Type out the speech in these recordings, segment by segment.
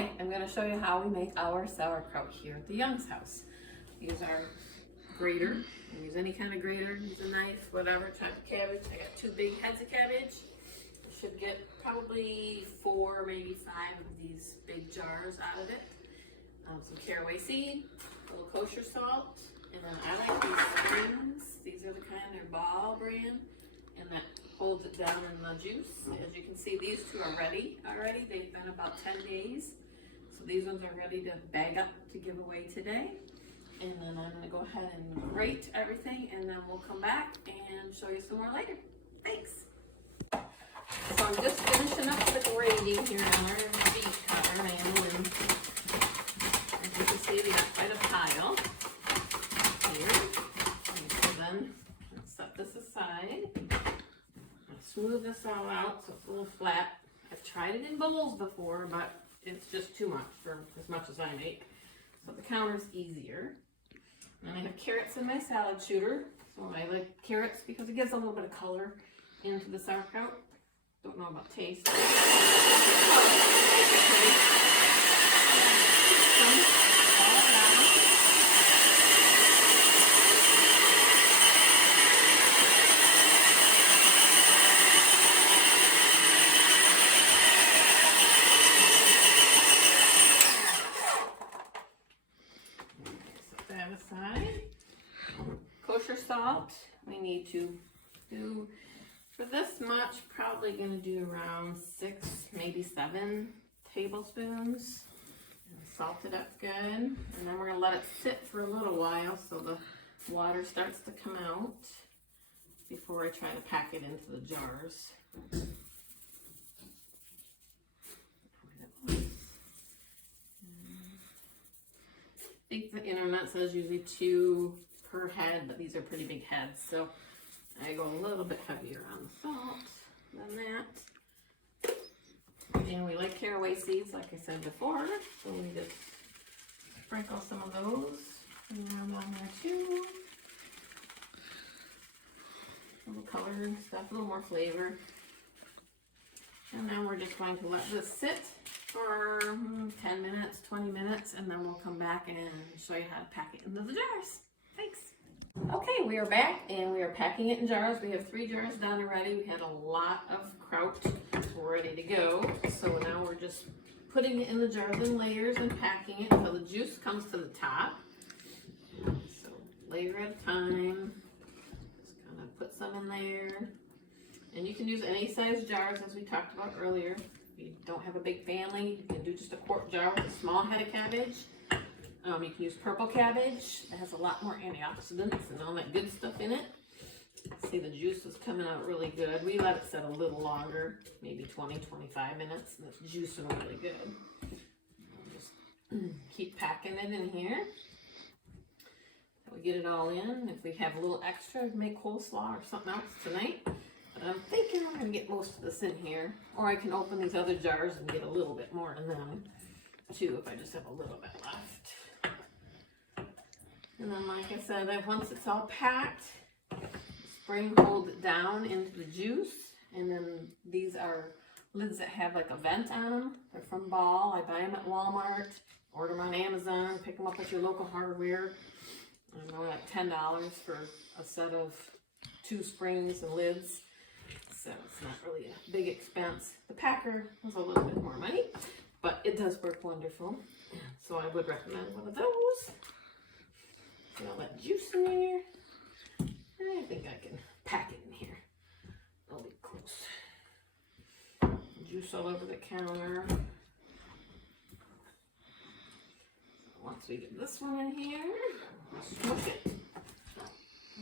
Hi, I'm going to show you how we make our sauerkraut here at the Young's house. Use our grater. Use any kind of grater. Use a knife, whatever type of cabbage. I got 2 big heads of cabbage. You should get probably 4, maybe 5 of these big jars out of it. Some caraway seed, a little kosher salt, and then I like these springs. These are the kind, they're ball brand, and that holds it down in the juice. As you can see, these 2 are ready already. They've been about 10 days. So these ones are ready to bag up to give away today. And then I'm gonna go ahead and grate everything, and then we'll come back and show you some more later. Thanks. So I'm just finishing up the grating here on our beef cutter, and as you can see, we got quite a pile here. And so then let's set this aside. Smooth this all out so it's a little flat. I've tried it in bowls before, but it's just too much for as much as I make. So the counter's easier. And I have carrots in my salad shooter. So I like carrots because it gives a little bit of color into the sauerkraut. Don't know about taste. Aside. Kosher salt, we need to do, for this much, probably going to do around 6, maybe 7 tablespoons. And salt it up good. And then we're going to let it sit for a little while so the water starts to come out before I try to pack it into the jars. I think the internet says usually 2 per head, but these are pretty big heads, so I go a little bit heavier on the salt than that. And we like caraway seeds, like I said before, so we just sprinkle some of those around on there too. A little color and stuff, a little more flavor. And then we're just going to let this sit for 10 minutes, 20 minutes, and then we'll come back and show you how to pack it into the jars. Thanks. Okay, we are back and we are packing it in jars. We have 3 jars done already. We had a lot of kraut ready to go. So now we're just putting it in the jars in layers and packing it until the juice comes to the top. So layer at a time. Just kind of put some in there. And you can use any size jars as we talked about earlier. If you don't have a big family, you can do just a quart jar with a small head of cabbage. You can use purple cabbage. It has a lot more antioxidants and all that good stuff in it. See, the juice is coming out really good. We let it set a little longer, maybe 20, 25 minutes, and it's juicing really good. Just keep packing it in here. We get it all in. If we have a little extra, make coleslaw or something else tonight. But I'm thinking I'm going to get most of this in here. Or I can open these other jars and get a little bit more in them, too, if I just have a little bit left. And then, like I said, once it's all packed, spring hold it down into the juice. And then these are lids that have like a vent on them. They're from Ball. I buy them at Walmart. Order them on Amazon. Pick them up at your local hardware. I don't know, like $10 for a set of 2 springs and lids. So it's not really a big expense. The packer was a little bit more money, but it does work wonderful. So I would recommend one of those. Get all that juice in there. I think I can pack it in here. I'll be close. Juice all over the counter. Once we get this one in here, smoke it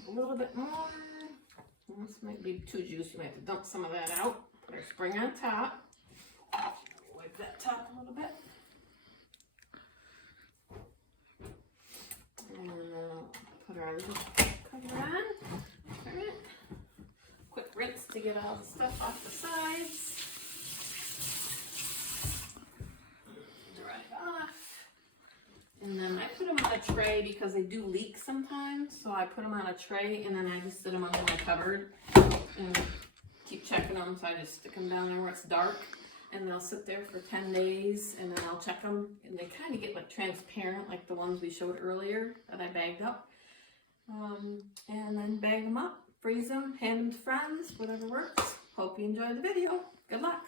a little bit more. This might be too juicy. We have to dump some of that out. Put our spring on top. Wipe that top a little bit. And put our little cover on. Turn it. Quick rinse to get all the stuff off the sides. Dry it off. And then I put them on a tray because they do leak sometimes. So I put them on a tray and then I just sit them under my cupboard and keep checking them. So I just stick them down there where it's dark. and they'll sit there for 10 days, and then I'll check them, and they kind of get like transparent, like the ones we showed earlier that I bagged up. And then bag them up, freeze them, hand them to friends, whatever works. Hope you enjoyed the video. Good luck.